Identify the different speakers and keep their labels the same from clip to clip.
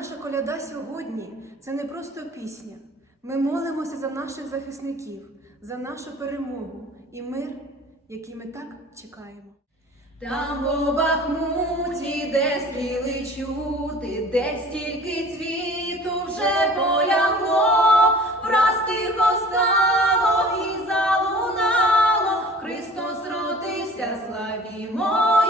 Speaker 1: наша коляда сьогодні це не просто пісня. Ми молимося за наших захисників, за нашу перемогу і мир, який ми так чекаємо.
Speaker 2: Там по Бахмуті, де стріли чути, де стільки цвіту вже полягло, враз тихо стало і залунало, Христос родився, славімо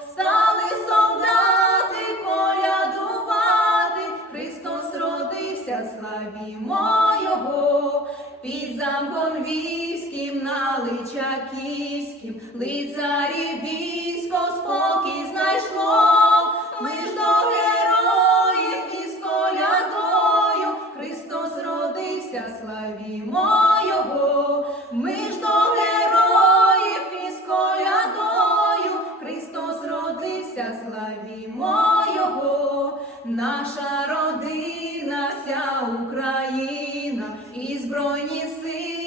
Speaker 2: Богородиця, славімо Його, під замком війським, на личаківським, лицарі військо спокій знайшло, ми ж до героїв із колядою, Христос родився, славімо Його, ми ж до героїв із колядою, Христос родився, славімо Його, наша родина. збройні сили.